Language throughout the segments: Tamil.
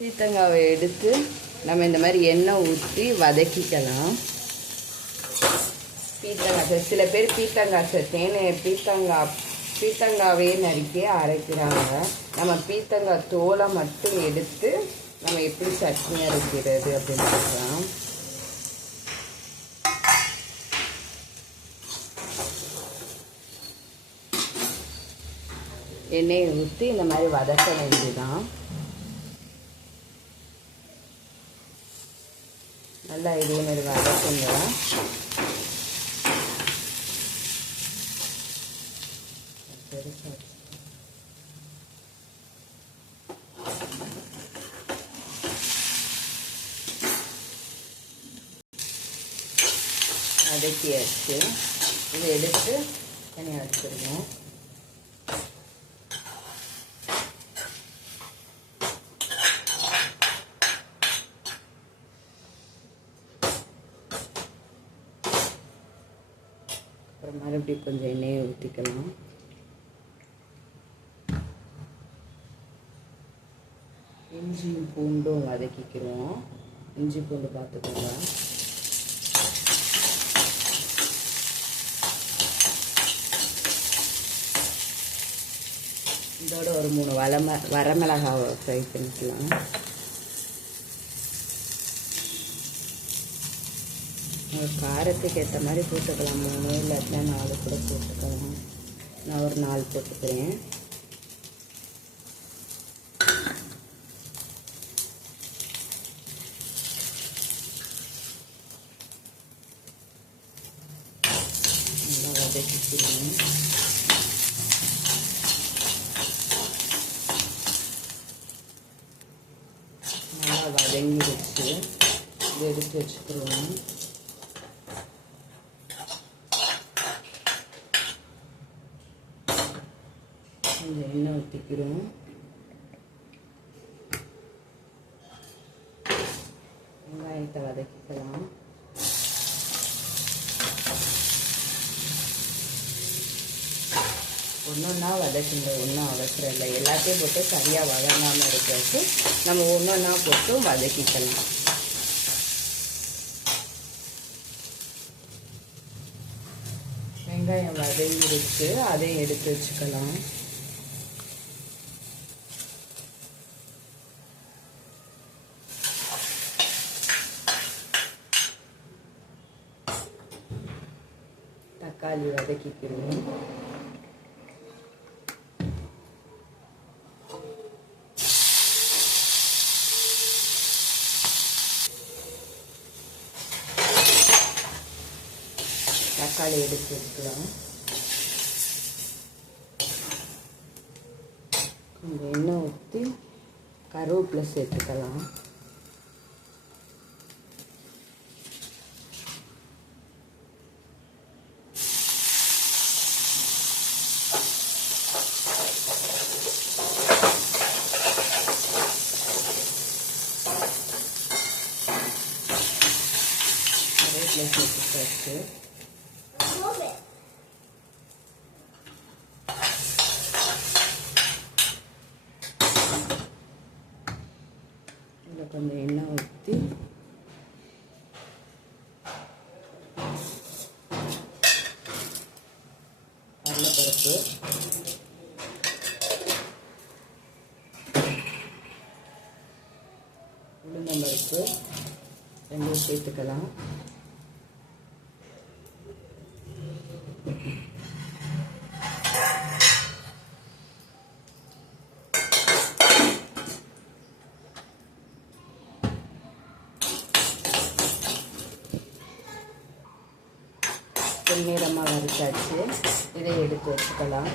பீர்க்கங்காவை எடுத்து நம்ம இந்த மாதிரி எண்ணெய் ஊற்றி வதக்கிக்கலாம். பீர்க்கங்காய் சில பேர் பீர்க்கங்காய் தேனை பீர்க்கங்காவே நறுக்கி அரைக்கிறாங்க. நம்ம பீர்க்கங்காய் தோலை மட்டும் எடுத்து நம்ம எப்படி சட்னி அரைக்கிறது அப்படின்னு பார்க்கலாம். எண்ணெயை ஊற்றி இந்த மாதிரி வதக்க வேண்டியதான். நல்லா இதே மாதிரி வதக்குங்க. வதக்கியாச்சு. இதை எடுத்து தனியாக வச்சுருவோம். அப்புறம் மறுபடியும் கொஞ்சம் எண்ணெயை ஊற்றிக்கலாம். இஞ்சியும் பூண்டும் வதக்கிக்கிறோம். இஞ்சி பூண்டு பார்த்துக்கோங்க. இதோட ஒரு 3 வரமிளகாவை ஃப்ரை பண்ணிக்கலாம். காரத்துக்கு ஏற்ற மாதிரி போட்டுக்கலாம். 3 இல்லாட்டினா 4 கூட போட்டுக்கலாம். நான் ஒரு 4 போட்டுக்கிறேன். நல்லா வதக்கிக்கிறேன். நல்லா வதங்கிடுச்சு. இதை எடுத்து வச்சுக்கிறோம். கொஞ்சம் எண்ணெய் ஊற்றிக்கிறோம். வெங்காயத்தை வதக்கிக்கலாம். ஒன்றா வதக்குங்க. ஒன்றும் அவசரம் இல்லை. எல்லாத்தையும் போட்டு சரியாக வதங்காமல் இருக்கிறதுக்கு நம்ம ஒன்றா போட்டு வதக்கிக்கலாம். வெங்காயம் வதங்கிடுச்சு. அதையும் எடுத்து வச்சுக்கலாம். தக்காளி வதக்கிக்கிறோம். தக்காளி எடுத்து வச்சுக்கலாம். கொஞ்சம் எண்ணெய் ஊற்றி கருவேப்பிலை சேர்த்துக்கலாம். கருவேப்பிலை சேர்த்துக்காச்சு. இதில் கொஞ்சம் எண்ணெய் ஊற்றி கடலைப்பருப்பு, உளுந்தம்பருப்பு ரெண்டும் சேர்த்துக்கலாம். பொன்னிறமாக வறுத்தாச்சு. இதை எடுத்து வச்சுக்கலாம்.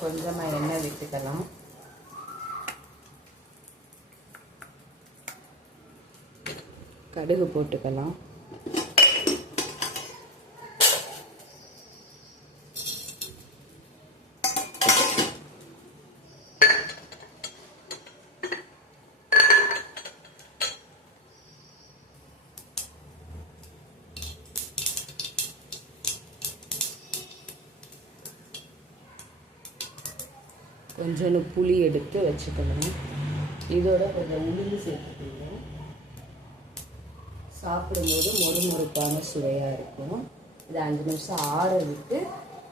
கொஞ்சமாக எண்ணெய் விட்டுக்கலாம். கடுகு போட்டுக்கலாம். கொஞ்சோண்டு புளி எடுத்து வச்சுக்கணும். இதோட கொஞ்சம் உளுந்து சேர்த்துக்கணும். சாப்பிடும்போது மொறுமொறுப்பான சுவையாக இருக்கும். இது 5 நிமிஷம் ஆற விட்டு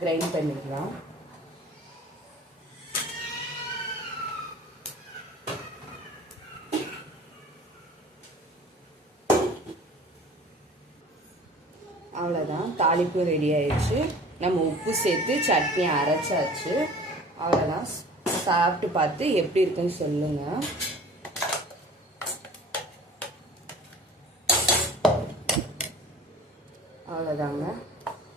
கிரைண்ட் பண்ணிக்கலாம். அவ்வளோதான், தாளிப்பு ரெடி ஆயிடுச்சு. நம்ம உப்பு சேர்த்து சட்னி அரைச்சாச்சு. அவ்வளோதான், சாப்பிட்டு பார்த்து எப்படி இருக்குன்னு சொல்லுங்க. அவ்வளோதாங்க,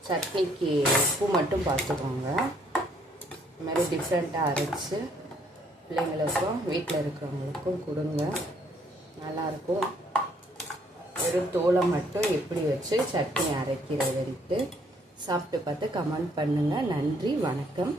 சட்னிக்கு உப்பு மட்டும் பார்த்துக்கோங்க. இந்த மாதிரி டிஃப்ரெண்ட்டாக அரைச்சி பிள்ளைங்களுக்கும் வீட்டில் இருக்கிறவங்களுக்கும் கொடுங்க, நல்லாயிருக்கும். வெறும் தோலை மட்டும் எப்படி வச்சு சட்னி அரைக்கிறதுன்ட்டு சாப்பிட்டு பார்த்து கமெண்ட் பண்ணுங்கள். நன்றி, வணக்கம்.